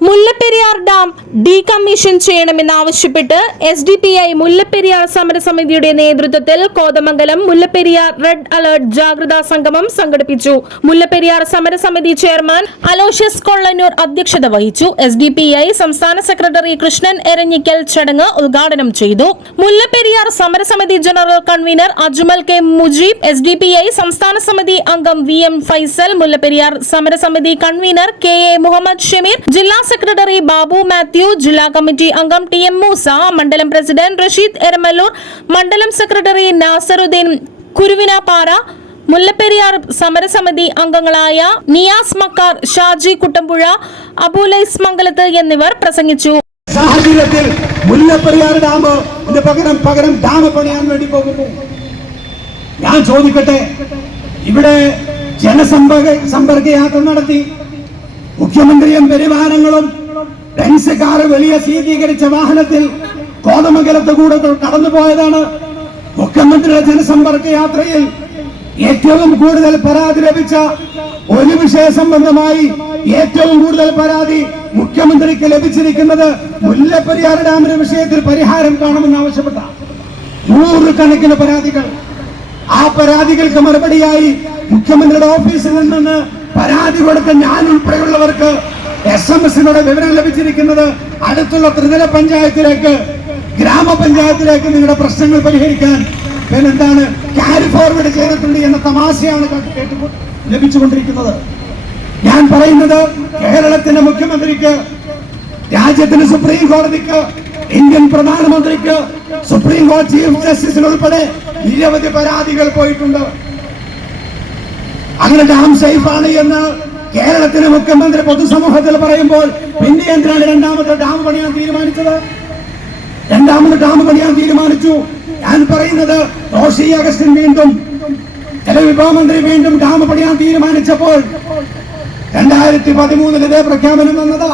muy Mullaperiyar dam decommission ചെയ്യണമെന്നാവശ്യപ്പെട്ട് S D P I Mullaperiyar സമരസമിതിയുടെ നേതൃത്വത്തിൽ Kothamangalam Mullaperiyar red alert ജാഗ്രതാ സംഗമം സംഘടിപ്പിച്ചു. മുല്ലപ്പെരിയാർ സമരസമിതി ചെയർമാൻ അലോഷ്യസ് കൊള്ളന്നൂർ അധ്യക്ഷത വഹിച്ചു. എസ് ഡി പി ഐ സംസ്ഥാന സെക്രട്ടറി കൃഷ്ണൻ എരഞ്ഞിക്കൽ ചടങ്ങ് ഉദ്ഘാടനം ചെയ്തു. മുല്ലപ്പെരിയാർ സമരസമിതി general convener Ajmal K Mujeeb S D P I സംസ്ഥാന സമിതി അംഗം വി എം ഫൈസൽ മുല്ലപ്പെരിയാർ സമരസമിതി convener K A Muhammad Shameer ജില്ലാ സെക്രട്ടറി ബാബു മാത്യു ജില്ലാ കമ്മിറ്റി അംഗം ടി എം മൂസ മണ്ഡലം പ്രസിഡന്റ് റഷീദ് എരമല്ലൂർ മണ്ഡലം സെക്രട്ടറി നാസറുദ്ദീൻ കുരുവിനാപ്പാറ മുല്ലപ്പെരിയാർ സമരസമിതി അംഗങ്ങളായ നിയാസ് മക്കാർ ഷാജി കുട്ടമ്പുഴ അബുലൈസ് മംഗലത്ത് എന്നിവർ പ്രസംഗിച്ചു. സാഹചര്യത്തിൽ മുല്ലപ്പെരിയാർ ഡാം പകരം പകരം ഡാം പണിയാൻ വേണ്ടി പോകുന്നു. ഞാൻ ചോദിക്കട്ടെ ഇവിടെ ജനസമ്പർക്ക സമ്പർക്ക യാത്ര നടത്തി മുഖ്യമന്ത്രിയും പരിവാരങ്ങളും ബെൻസ് കാർ വലിയ ശീതീകരിച്ച വാഹനത്തിൽ കോതമംഗലത്ത് കൂടെ കടന്നു പോയതാണ്. മുഖ്യമന്ത്രിയുടെ ജനസമ്പർക്ക യാത്രയിൽ ഏറ്റവും കൂടുതൽ പരാതി ലഭിച്ച ഒരു വിഷയ സംബന്ധമായി ഏറ്റവും കൂടുതൽ പരാതി മുഖ്യമന്ത്രിക്ക് ലഭിച്ചിരിക്കുന്നത് മുല്ലപ്പെരിയാർ ഡാമിന്റെ വിഷയത്തിൽ പരിഹാരം കാണുമെന്ന് ആവശ്യപ്പെട്ട നൂറുകണക്കിന് പരാതികൾ. ആ പരാതികൾക്ക് മറുപടിയായി മുഖ്യമന്ത്രിയുടെ ഓഫീസിൽ നിന്ന് പരാതി കൊടുത്ത ഞാൻ ഉൾപ്പെടെയുള്ളവർക്ക് എസ് എം എസിലൂടെ വിവരം ലഭിച്ചിരിക്കുന്നത് അടുത്തുള്ള ത്രിതല പഞ്ചായത്തിലേക്ക് ഗ്രാമപഞ്ചായത്തിലേക്ക് നിങ്ങളുടെ പ്രശ്നങ്ങൾ പരിഹരിക്കാൻ പിന്നെന്താണ് ക്യാരി ഫോർവേഡ് ചെയ്തിട്ടുണ്ട് എന്ന തമാശയാണ് ലഭിച്ചുകൊണ്ടിരിക്കുന്നത്. ഞാൻ പറയുന്നത് കേരളത്തിന്റെ മുഖ്യമന്ത്രിക്ക് രാജ്യത്തിന് സുപ്രീം കോടതിക്ക് ഇന്ത്യൻ പ്രധാനമന്ത്രിക്ക് സുപ്രീം കോടതി ചീഫ് ജസ്റ്റിസിന് ഉൾപ്പെടെ നിരവധി പരാതികൾ പോയിട്ടുണ്ട്. അങ്ങനെ ഡാം സേഫാണ് എന്ന് കേരളത്തിലെ മുഖ്യമന്ത്രി പൊതുസമൂഹത്തിൽ പറയുമ്പോൾ പിന്നെ എന്തിനാണ് രണ്ടാമത്തെ ഡാം പണിയാൻ തീരുമാനിച്ചത്? രണ്ടാമത് ഡാം പണിയാൻ തീരുമാനിച്ചു. ഞാൻ പറയുന്നത് റോഷി അഗസ്റ്റിൻ വീണ്ടും ജലവിഭവ മന്ത്രി വീണ്ടും ഡാം പണിയാൻ തീരുമാനിച്ചപ്പോൾ രണ്ടായിരത്തി പതിമൂന്നിൽ ഇതേ പ്രഖ്യാപനം വന്നതാ.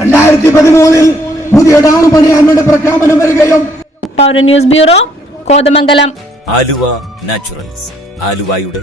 രണ്ടായിരത്തി പതിമൂന്നിൽ പുതിയ ഡാം പണിയാൻ വേണ്ടി പ്രഖ്യാപനം വരികയും Paura news bureau Kothamangalam. Aluva naturals. ആലുവയുടെ